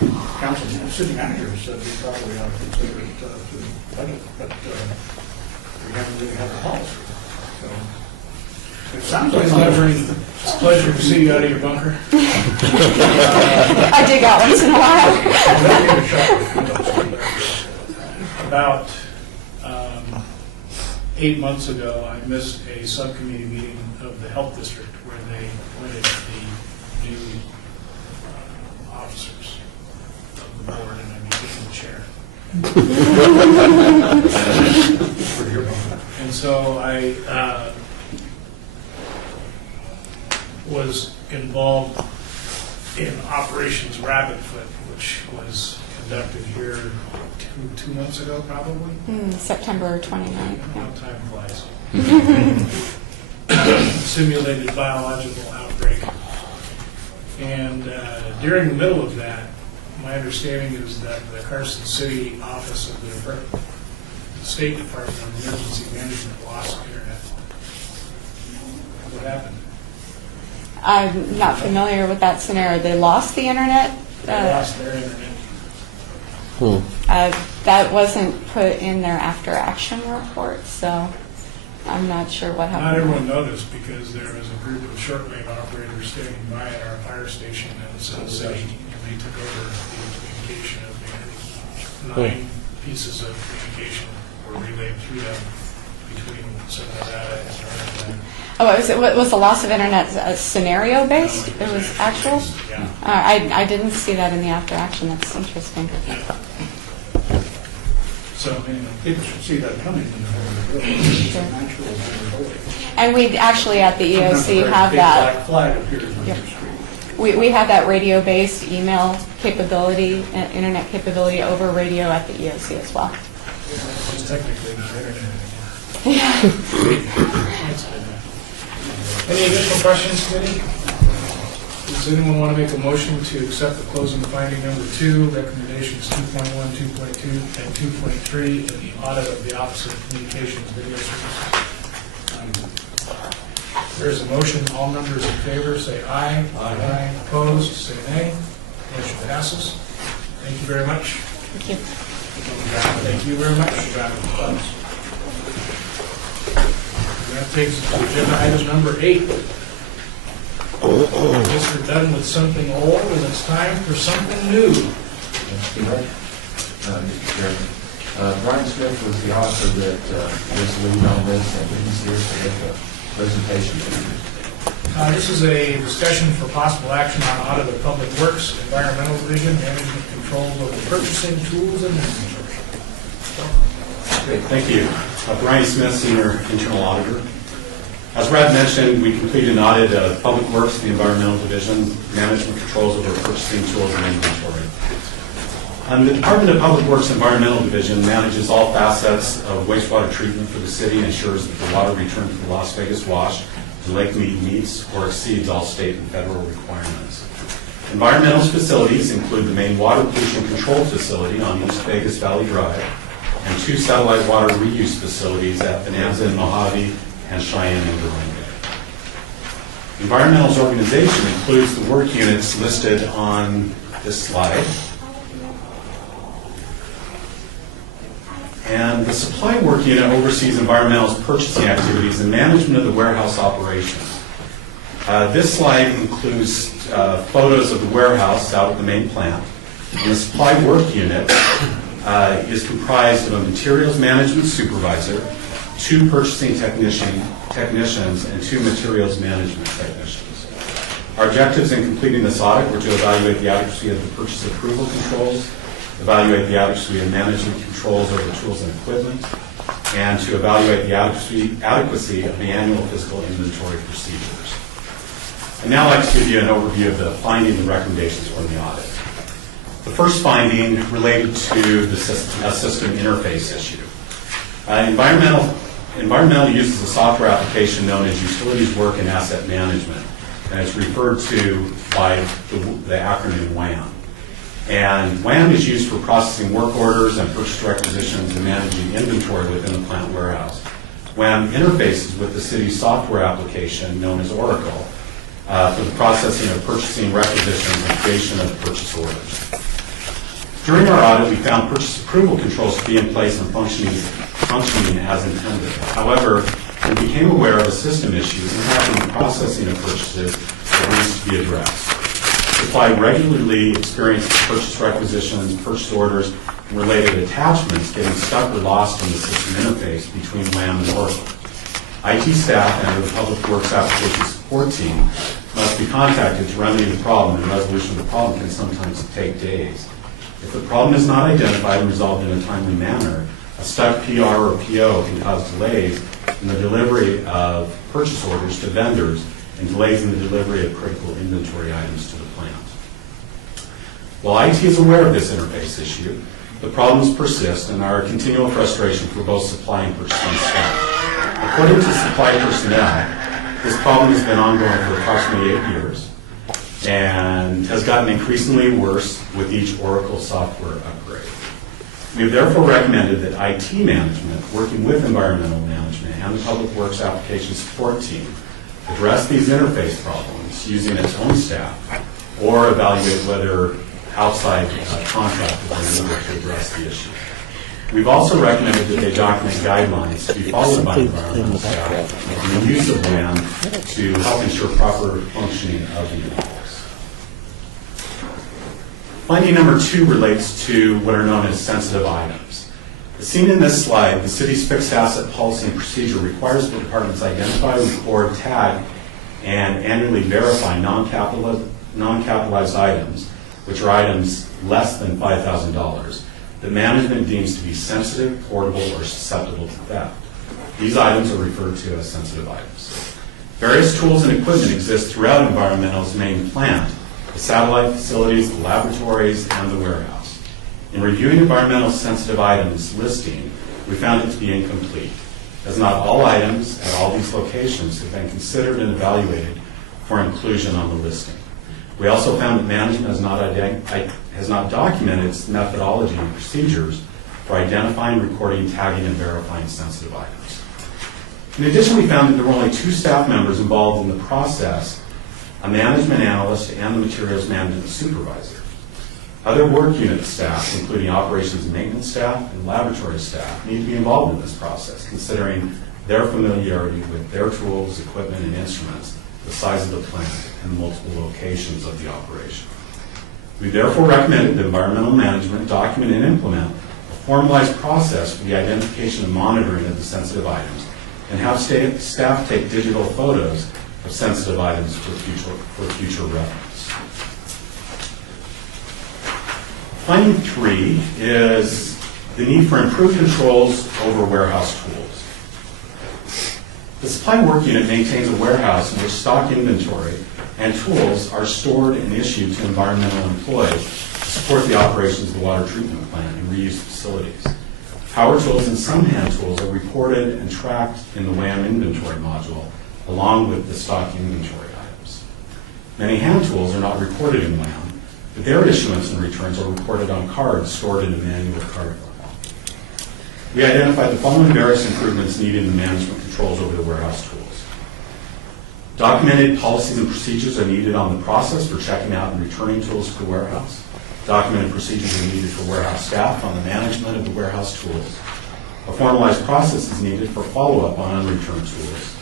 the council, the city manager said we probably ought to consider it through the budget, but we haven't really had a policy. So it sounds like It's a pleasure to see you out of your bunker. I dig out once in a while. About 8 months ago, I missed a subcommittee meeting of the health district where they appointed the new officers of the board, and I became the chair. And so I was involved in Operations Rabbit Foot, which was conducted here two months ago, probably. September 29th. How time flies. Simulated biological outbreak. And during the middle of that, my understanding is that the Carson City office of the State Department of Emergency Management lost internet. What happened? I'm not familiar with that scenario. They lost the internet? They lost their internet. That wasn't put in their after-action report, so I'm not sure what happened. Not everyone noticed because there was a group of shortwave operators standing by at our fire station in Sun City, and they took over the communication of the 9 pieces of communication were relayed through them between Southern Nevada and Northern. Was the loss of internet scenario-based? It was actual? Yeah. I didn't see that in the after-action. That's interesting. So, People should see that coming. And we actually, at the EOC, have that. Flag appears on your Yep. screen. We have that radio-based email capability, internet capability over radio at the EOC as well. it's technically not internet anymore. Any additional questions, committee? Does anyone want to make a motion to accept the closing finding number 2, recommendations 2.1, 2.2, and 2.3 in the audit of the Office of Communications Video Services? There's a motion. All members in favor say aye. Aye. Opposed, say nay. Motion passes. Thank you very much. Thank you. Thank you very much. That takes us to agenda item number 8. We're done with something old, and it's time for something new. Mr. Chairman. Brian Smith was the author that was leading on this, and he's here to make a presentation. This is a discussion for possible action on audit of public works, environmental division, management control over purchasing tools and inventory. Great, thank you. Brian Smith, Senior Internal Auditor. As Brad mentioned, we completed an audit of Public Works, the Environmental Division, management controls over purchasing tools and inventory. The Department of Public Works Environmental Division manages all facets of wastewater treatment for the city and ensures that the water returned to the Las Vegas Wash to Lake Mead meets or exceeds all state and federal requirements. Environmental facilities include the main water pollution control facility on East Vegas Valley Drive and 2 satellite water reuse facilities at Bonanza and Mojave and Cheyenne and Durango. Environmental's organization includes the work units listed on this slide. And the supply work unit oversees environmental's purchasing activities and management of the warehouse operations. This slide includes photos of the warehouse out at the main plant. And the supply work unit is comprised of a materials management supervisor, 2 purchasing technicians, and 2 materials management technicians. Our objectives in completing this audit were to evaluate the adequacy of the purchase approval controls, evaluate the adequacy of management controls over tools and equipment, and to evaluate the adequacy of the annual physical inventory procedures. I'd now like to give you an overview of the findings and recommendations from the audit. The first finding related to the system interface issue. Environmental uses a software application known as Utilities Work and Asset Management, and it's referred to by the acronym WAM. And WAM is used for processing work orders and purchase requisitions and managing inventory within the plant warehouse. WAM interfaces with the city's software application known as Oracle for the processing of purchasing requisitions and creation of purchase orders. During our audit, we found purchase approval controls to be in place and functioning as intended. However, we became aware of a system issue impacting the processing of purchases that needs to be addressed. Supply regularly experiences purchase requisitions, purchase orders, and related attachments getting stuck or lost in the system interface between WAM and Oracle. IT staff and the Public Works Application Support Team must be contacted to remedy the problem, and resolution of the problem can sometimes take days. If the problem is not identified and resolved in a timely manner, a stuck PR or PO can cause delays in the delivery of purchase orders to vendors and delays in the delivery of critical inventory items to the plant. While IT is aware of this interface issue, the problems persist and are a continual frustration for both supply and purchasing staff. According to supply personnel, this problem has been ongoing for approximately 8 years and has gotten increasingly worse with each Oracle software upgrade. We have therefore recommended that IT management, working with environmental management and the Public Works Application Support Team, address these interface problems using its own staff or evaluate whether outside contractors are needed to address the issue. We've also recommended that they document guidelines to be followed by environmental staff and the use of WAN to help ensure proper functioning of the interface. Finding number 2 relates to what are known as sensitive items. As seen in this slide, the city's fixed asset policy and procedure requires the departments identify, record, tag, and annually verify non-capitalized items, which are items less than $5,000, that management deems to be sensitive, portable, or susceptible to theft. These items are referred to as sensitive items. Various tools and equipment exist throughout environmental's main plant, the satellite facilities, the laboratories, and the warehouse. In reviewing environmental sensitive items listing, we found it to be incomplete, as not all items at all these locations have been considered and evaluated for inclusion on the listing. We also found that management has not documented its methodology and procedures for identifying, recording, tagging, and verifying sensitive items. In addition, we found that there were only 2 staff members involved in the process, a management analyst and the materials management supervisor. Other work unit staff, including operations and maintenance staff and laboratory staff, need to be involved in this process, considering their familiarity with their tools, equipment, and instruments, the size of the plant, and the multiple locations of the operation. We therefore recommended that environmental management document and implement a formalized process for the identification and monitoring of the sensitive items, and have staff take digital photos of sensitive items for future reference. Finding 3 is the need for improved controls over warehouse tools. The supply work unit maintains a warehouse in which stock inventory and tools are stored and issued to environmental employees to support the operations of the water treatment plant and reuse facilities. Power tools and some hand tools are reported and tracked in the WAM inventory module, along with the stock inventory items. Many hand tools are not reported in WAM, but their issuance and returns are reported on cards stored in a manual card file. We identified the following various improvements needed in the management controls over the warehouse tools. Documented policies and procedures are needed on the process for checking out and returning tools to the warehouse. Documented procedures are needed for warehouse staff on the management of the warehouse tools. A formalized process is needed for follow-up on unreturned tools.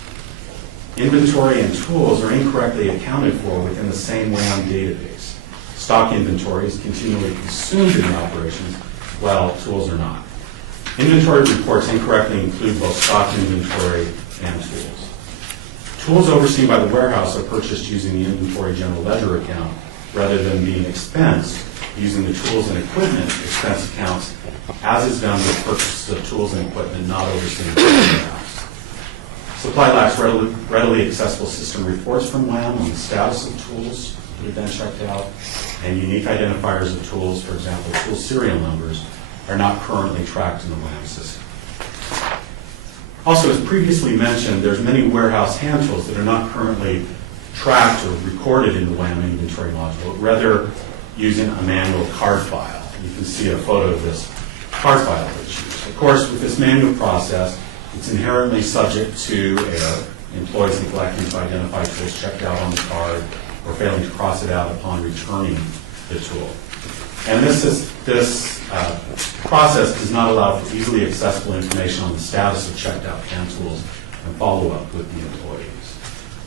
Inventory and tools are incorrectly accounted for within the same WAM database. Stock inventory is continually consumed in the operations, while tools are not. Inventory reports incorrectly include both stock inventory and tools. Tools overseen by the warehouse are purchased using the inventory general ledger account rather than being expensed using the tools and equipment expense accounts, as is done with purchases of tools and equipment not overseen by the warehouse. Supply lacks readily accessible system reports from WAM on the status of tools that have been checked out, and unique identifiers of tools, for example, tool serial numbers, are not currently tracked in the WAM system. Also, as previously mentioned, there's many warehouse hand tools that are not currently tracked or recorded in the WAM inventory module, but rather using a manual card file. You can see a photo of this card file that's used. Of course, with this manual process, it's inherently subject to error, employees neglecting to identify tools checked out on the card or failing to cross it out upon returning the tool. And this process does not allow for easily accessible information on the status of checked out hand tools and follow-up with the employees.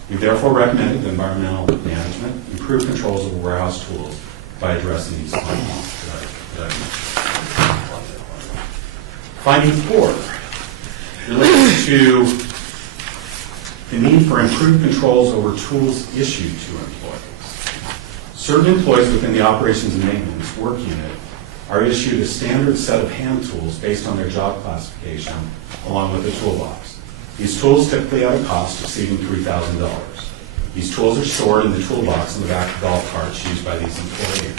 We therefore recommended that environmental management improve controls over warehouse tools by addressing these findings that I mentioned. Finding 4 relates to the need for improved controls over tools issued to employees. Certain employees within the operations and maintenance work unit are issued a standard set of hand tools based on their job classification, along with a toolbox. These tools typically have a cost exceeding $3,000. These tools are stored in the toolbox in the back of golf carts used by these employees.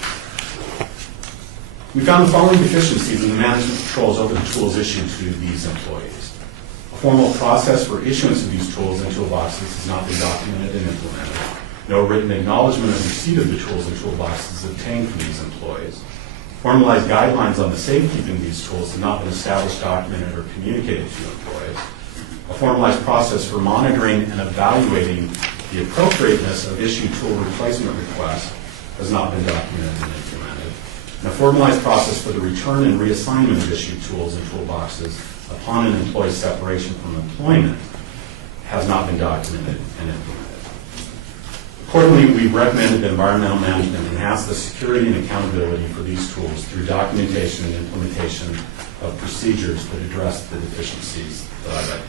We found the following deficiencies in the management controls over the tools issued to these employees. A formal process for issuance of these tools and toolboxes has not been documented and implemented. No written acknowledgement of receipt of the tools and toolboxes is obtained from these employees. Formalized guidelines on the safekeeping of these tools have not been established, documented, or communicated to employees. A formalized process for monitoring and evaluating the appropriateness of issued tool replacement requests has not been documented and implemented. And a formalized process for the return and reassignment of issued tools and toolboxes upon an employee's separation from employment has not been documented and implemented. Accordingly, we recommended that environmental management enhance the security and accountability for these tools through documentation and implementation of procedures that address the deficiencies that I've identified.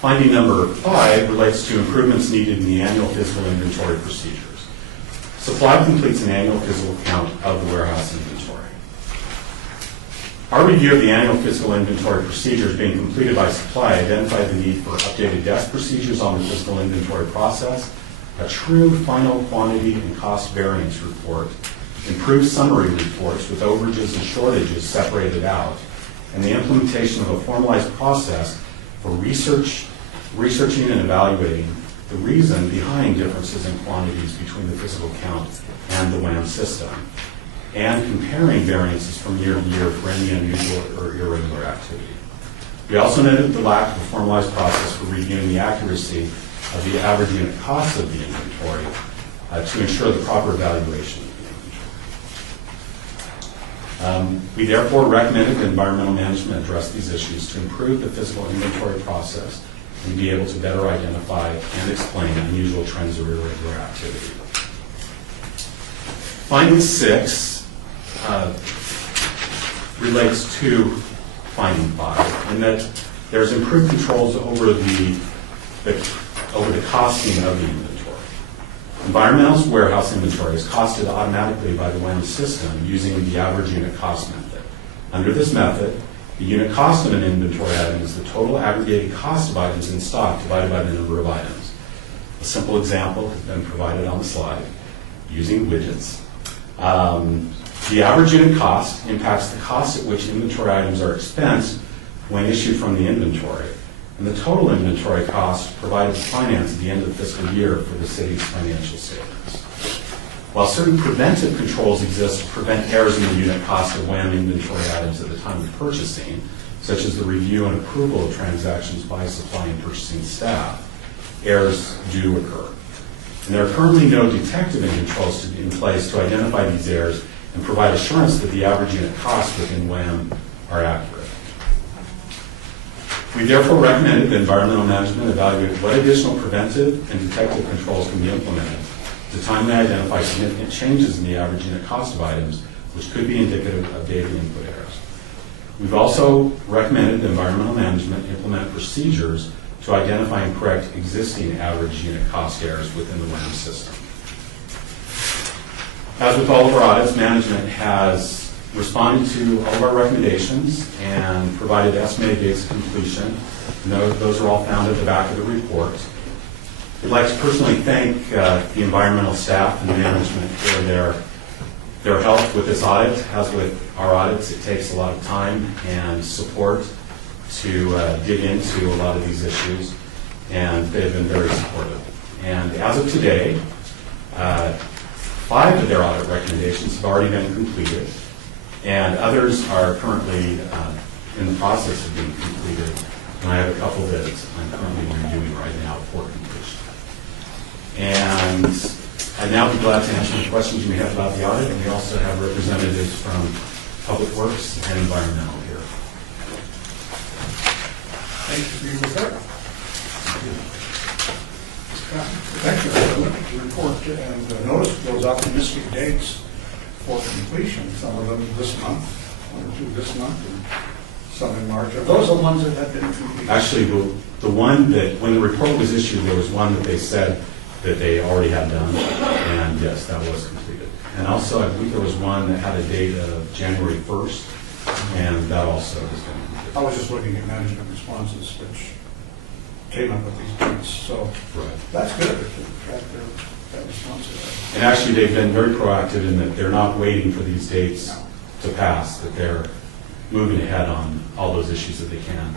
Finding number 5 relates to improvements needed in the annual physical inventory procedures. Supply completes an annual physical count of the warehouse inventory. Our review of the annual physical inventory procedures being completed by Supply identified the need for updated desk procedures on the physical inventory process, a true final quantity and cost variance report, improved summary reports with overages and shortages separated out, and the implementation of a formalized process for researching and evaluating the reason behind differences in quantities between the physical count and the WAM system, and comparing variances from year to year for any unusual or irregular activity. We also noted the lack of a formalized process for reviewing the accuracy of the average unit cost of the inventory to ensure the proper evaluation of the inventory. We therefore recommended that environmental management address these issues to improve the physical inventory process and be able to better identify and explain unusual trends or irregular activity. Finding 6 relates to finding 5, in that there's improved controls over the costing of the inventory. Environmental's warehouse inventory is costed automatically by the WAM system using the average unit cost method. Under this method, the unit cost of an inventory item is the total aggregated cost of items in stock divided by the number of items. A simple example has been provided on the slide using widgets. The average unit cost impacts the cost at which inventory items are expensed when issued from the inventory, and the total inventory cost provided to finance at the end of the fiscal year for the city's financial statements. While certain preventive controls exist to prevent errors in the unit cost of WAM inventory items at the time of purchasing, such as the review and approval of transactions by supply and purchasing staff, errors do occur. And there are currently no detective controls in place to identify these errors and provide assurance that the average unit costs within WAM are accurate. We therefore recommended that environmental management evaluate what additional preventive and detective controls can be implemented to timely identify significant changes in the average unit cost of items, which could be indicative of data input errors. We've also recommended that environmental management implement procedures to identify and correct existing average unit cost errors within the WAM system. As with all of our audits, management has responded to all of our recommendations and provided estimated dates of completion. Those are all found at the back of the report. I'd like to personally thank the environmental staff and management for their help with this audit. As with our audits, it takes a lot of time and support to dig into a lot of these issues, and they've been very supportive. And as of today, 5 of their audit recommendations have already been completed, and others are currently in the process of being completed, and I have a couple that I'm currently reviewing right now for completion. And I'd now be glad to answer any questions you may have about the audit, and we also have representatives from Public Works and Environmental here. Thank you for your report. Thank you. I looked at the report and noticed those optimistic dates for completion, some of them this month, 1 or 2 this month, and some in March. Are those the ones that have been completed? Actually, the one that, when the report was issued, there was one that they said that they already had done, and yes, that was completed. And also, I believe there was one that had a date of January 1st, and that also has been completed. I was just looking at management responses, which came up with these dates, so Right. that's good. In fact, they're that responsibility. And actually, they've been very proactive in that they're not waiting for these dates to pass, that they're moving ahead on all those issues that they can.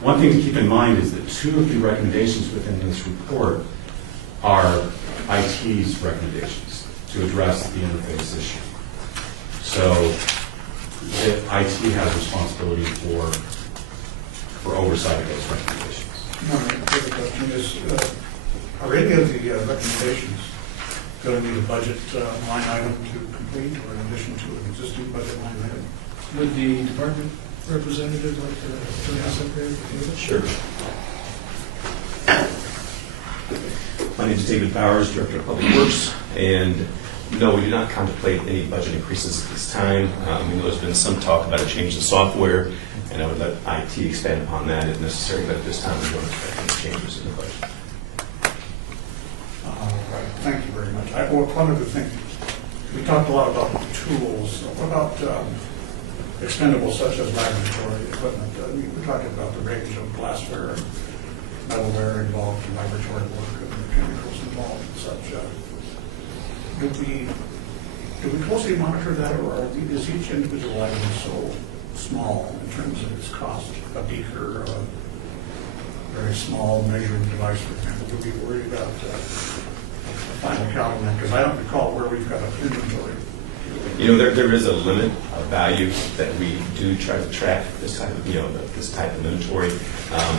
One thing to keep in mind is that 2 of the recommendations within this report are IT's recommendations to address the interface issue. So the IT has responsibility for oversight of those recommendations. The question is, are any of the recommendations going to need a budget line item to complete, or in addition to an existing budget line item? Would the department representative like to join us up here? Sure. My name is David Bowers, Director of Public Works, and no, we do not contemplate any budget increases at this time. We know there's been some talk about a change in software, and I would let IT expand upon that if necessary, but at this time we don't expect any changes in the budget. Right. Thank you very much. One other thing, we talked a lot about tools. What about expendables such as laboratory equipment? We're talking about the range of glassware and metalware involved in laboratory work and the chemicals involved and such. Do we closely monitor that, or is each individual item so small in terms of its cost? A beaker, a very small measuring device, for example, would we worry about final count on that? Because I don't recall where we've got an inventory. You know, there is a limit of value that we do try to track this type of, this type of inventory.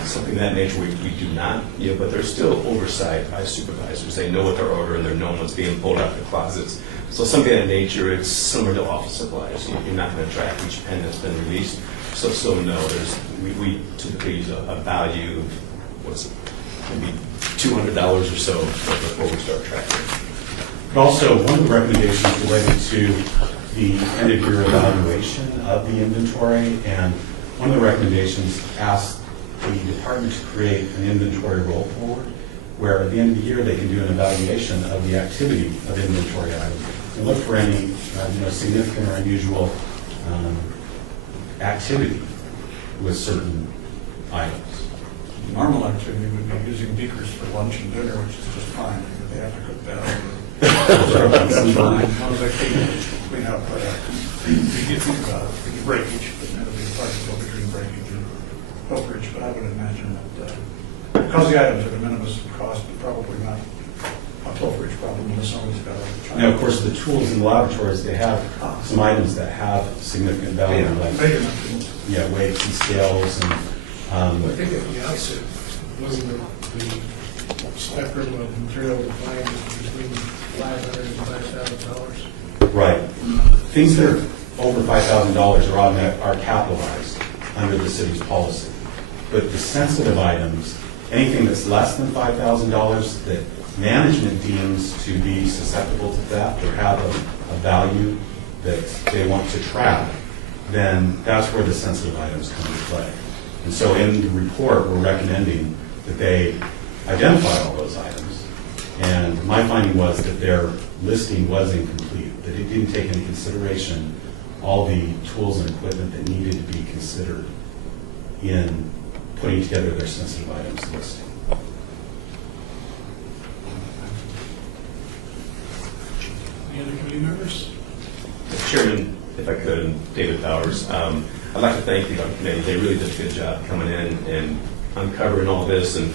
Something of that nature we do not, but there's still oversight by supervisors. They know what they're ordering, they're knowing what's being pulled out of the closets. So something of that nature, it's similar to office supplies. You're not going to track each pen that's been released. So no, we typically use a value of, what's it, maybe $200 or so before we start tracking. But also, one of the recommendations related to the end-of-year evaluation of the inventory, and one of the recommendations asked the department to create an inventory roll forward, where at the end of the year they can do an evaluation of the activity of inventory items and look for any significant or unusual activity with certain items. Normal activity would be using beakers for lunch and dinner, which is just fine. They have to cook that over. As long as they clean up. You think about it, you breakage, but that'll be hard to go between breakage and overage. But I would imagine that because the items are de minimis in cost, but probably not a overage problem unless somebody's got to try. Now, of course, the tools in the laboratories, they have some items that have significant value, like weights and scales and. I think at the outset, wasn't the spectrum of material defined between $500 and $5,000? Right. Things that are over $5,000 are capitalized under the city's policy. But the sensitive items, anything that's less than $5,000 that management deems to be susceptible to theft or have a value that they want to track, then that's where the sensitive items come into play. And so in the report, we're recommending that they identify all those items. And my finding was that their listing was incomplete, that it didn't take into consideration all the tools and equipment that needed to be considered in putting together their sensitive items listing. Any other committee members? Mr. Chairman, if I could, and David Bowers, I'd like to thank the Audit Committee. They really did a good job coming in and uncovering all this. And,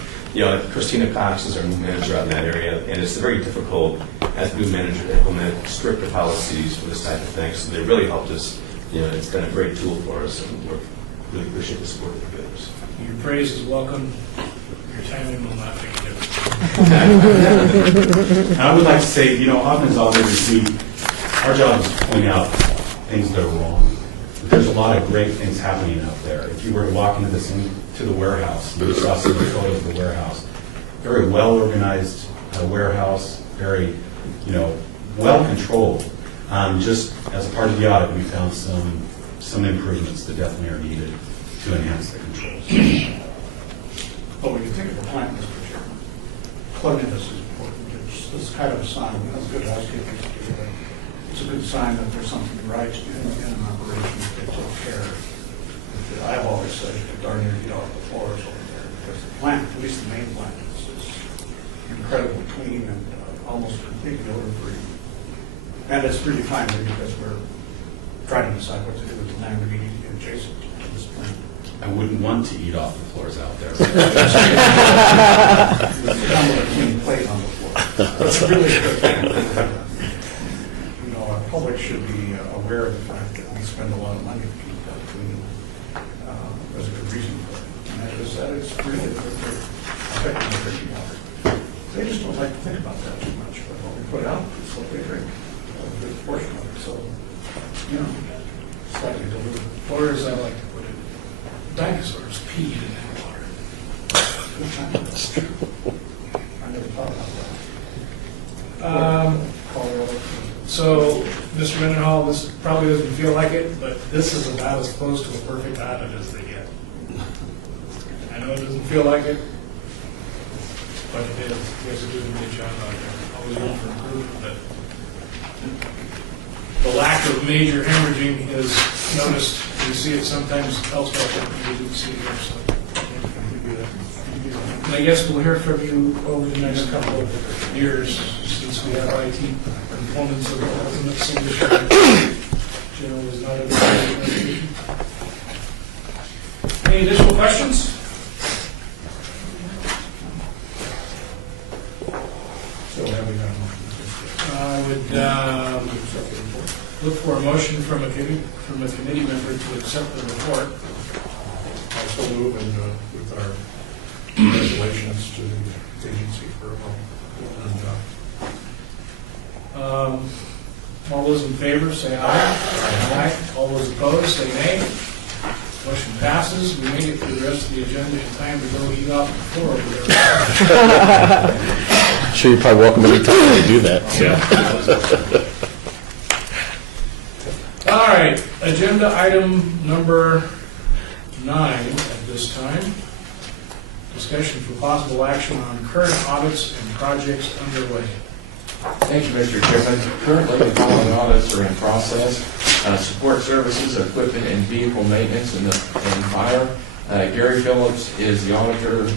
Christina Cox is our new manager out in that area, and it's very difficult as new manager to implement stricter policies for this type of thing. So they really helped us. It's been a great tool for us, and we really appreciate the support of the bidders. Your praise is welcome. Your timing will not make a difference. I would like to say, often as auditors, our job is to point out things that are wrong. But there's a lot of great things happening out there. If you were to walk into the warehouse, you saw some of the photos of the warehouse. Very well organized warehouse, very, well controlled. Just as a part of the audit, we found some improvements that definitely are needed to enhance the controls. Well, when you think of a plant, Mr. Chairman, cleanliness is important. It's kind of a sign. That's good housekeeping. It's a good sign that there's something right in an operation if they take care. I've always said you could darn near get off the floors over there because the plant, at least the main plant, is incredibly clean and almost completely And it's really timely because we're trying to decide what to do with the land immediately adjacent to this plant. I wouldn't want to eat off the floors out there. There's a clean plate on the floor. It's really a good thing. You know, our public should be aware of the fact that we spend a lot of money to keep that clean. There's a good reason for it. And that is that it's really good for affecting the drinking water. They just don't like to think about that too much, but what we put out is what they drink, a good portion of it. So, you know, slightly diluted. Or as I like to put it, dinosaurs peed in that water. Good time. I never thought about that. Colorado. So, Mr. Mendenhall, this probably doesn't feel like it, but this is about as close to a perfect audit as they get. I know it doesn't feel like it, but it is. You guys are doing a good job out there. Always room for improvement, but the lack of major hemorrhaging is noticed. You see it sometimes elsewhere, but you didn't see it here, so. And I guess we'll hear from you over the next couple of years, since we have IT components of the ultimate solution. General is not a good. Any additional questions? So have we got a motion? I would look for a motion from a committee member to accept the report. Also move and with our congratulations to the agency for a well-done job. All those in favor, say aye. Aye. All those opposed, say nay. Motion passes. We may get through the rest of the agenda in time to go eat off the floor over there. Sure, you're probably welcome anytime to do that. All right, agenda item number 9 at this time. Discussion for possible action on current audits and projects underway. Thank you, Mr. Chairman. Currently, the following audits are in process. Support services, equipment, and vehicle maintenance and fire. Gary Phillips is the auditor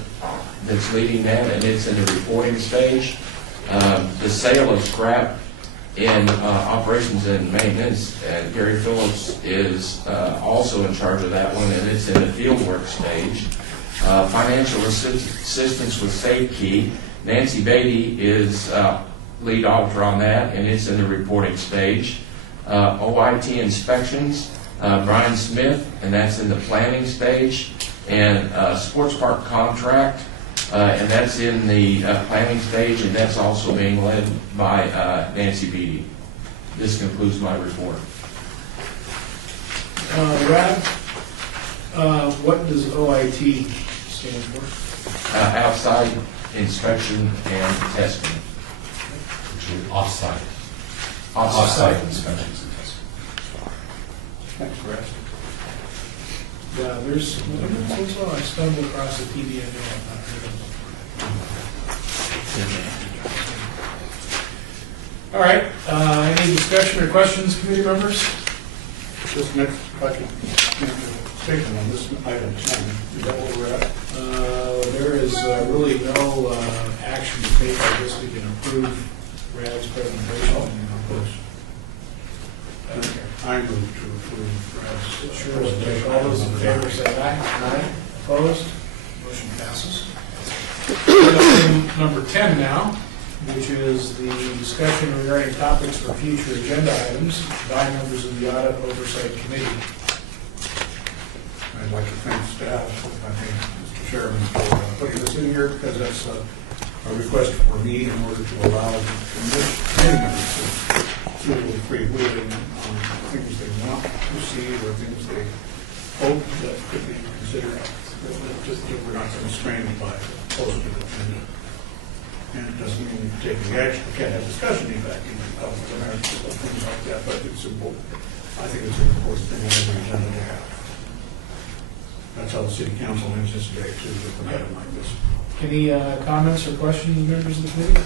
that's leading that, and it's in the reporting stage. The sale of scrap in operations and maintenance, and Gary Phillips is also in charge of that one, and it's in the fieldwork stage. Financial assistance with SafeKey, Nancy Beatty is lead auditor on that, and it's in the reporting stage. OIT inspections, Brian Smith, and that's in the planning stage. And sports park contract, and that's in the planning stage, and that's also being led by Nancy Beatty. This concludes my report. Brad, what does OIT stand for? Outside inspection and testing. Off-site. Off-site inspections and testing. Thanks, Brad. Yeah, there's, I stumbled across a TBNA. I've not heard of before. All right, any discussion or questions, committee members? This next, if I could make a statement on this item 10, is that where we're at? There is really no action to take. I guess we can approve Brad's presentation. I move to approve Brad's. Sure. All those in favor say aye. Aye. Opposed? Motion passes. Item number 10 now, which is the discussion regarding topics for future agenda items by members of the Audit Oversight Committee. I'd like to thank staff, I think, Mr. Chairman, for putting this in here, because that's a request for me in order to allow committee members to do a little free wheeling on things they want to see or things they hope that could be considered. Just that we're not constrained by posted agenda. And it doesn't mean taking action, we can't have discussion in fact, even public marriage, things like that, but it's important. I think it's an important thing on every agenda to have. That's how the city council ends this day too, with an item like this. Any comments or questions, members of the committee?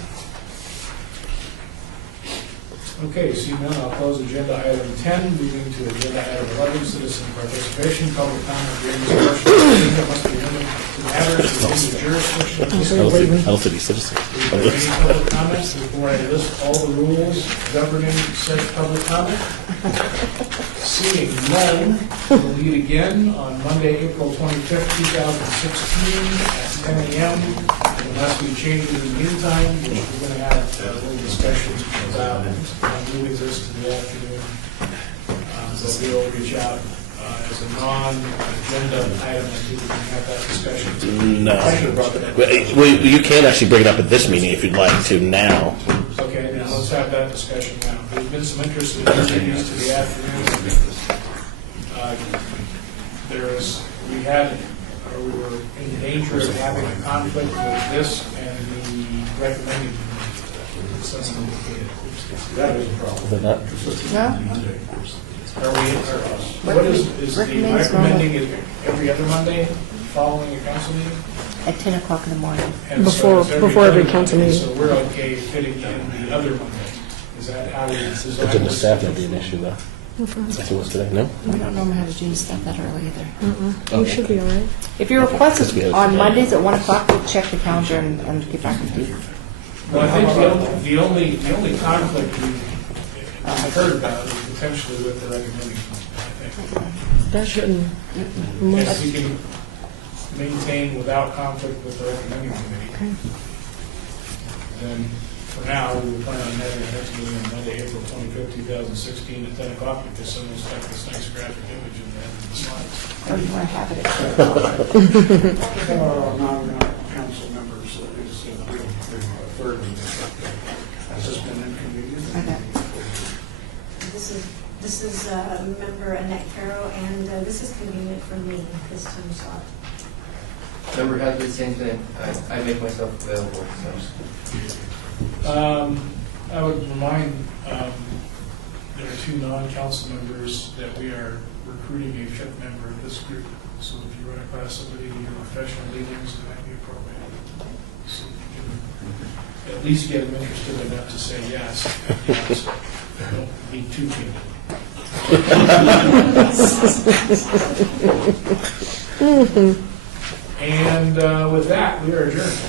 Okay, seeing none, I'll close agenda item 10, moving to agenda item 11, citizen participation, public comment during this portion of the meeting that must be limited to matters within the jurisdiction of this meeting. Healthy citizen. Is there any public comments before I list all the rules governing such public comment? Seeing none, we'll meet again on Monday, April 25th, 2016 at 10 a.m. Unless we change it in the meantime, which we're going to have a little discussion about moving this to the afternoon. So we'll reach out as a non-agenda item, I think we can have that discussion. No. I should have brought it up. Well, you can actually bring it up at this meeting if you'd like to now. Okay, now let's have that discussion now. There's been some interest in moving these to the afternoon. We were in danger of having a conflict with this and the recommended. Someone indicated. That is a problem. Is it not? What is the recommending it every other Monday following a council meeting? At 10 o'clock in the morning. And so it's Before every other council Monday, meeting. So we're okay fitting in the other Monday. Is that how we design Agenda this? staff may be an issue, though. I think it was today, no? We don't normally have agenda stuff that early either. We should be all right. If your request Let's be is honest. on Mondays at 1 o'clock, we'll check the calendar and get back with you. Well, I think the only conflict we've heard about is potentially with the recommending. I think. That shouldn't, If we can maintain without conflict with the recommending committee, then for now, we will plan on having our next meeting on Monday, April 25th, 2016 at 10 o'clock because someone's got this nice graphic image in the slides. Or you want to have it at 2 o'clock. Non-council members, is a third meeting. Has this been inconvenient? Okay. This is member Annette Carroll, and this is convenient for me this time slot. Member has the same thing. I make myself available, so. I would remind, there are 2 non-council members that we are recruiting a fifth member of this group. So if you run across somebody in your professional dealings, it might be appropriate. So you can at least get them interested enough to say yes. Yes. Don't be too people. And with that, we are adjourned.